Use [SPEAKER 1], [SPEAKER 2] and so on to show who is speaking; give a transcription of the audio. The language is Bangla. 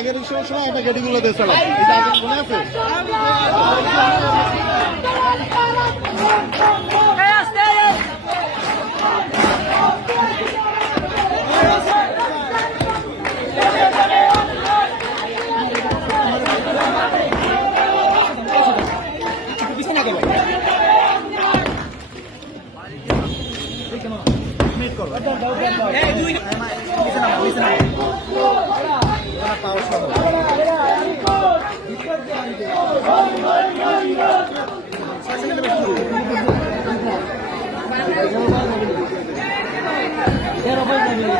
[SPEAKER 1] আগের ইস্যুর সময় একটা গাড়িগুলো দিয়ে Hey, do it.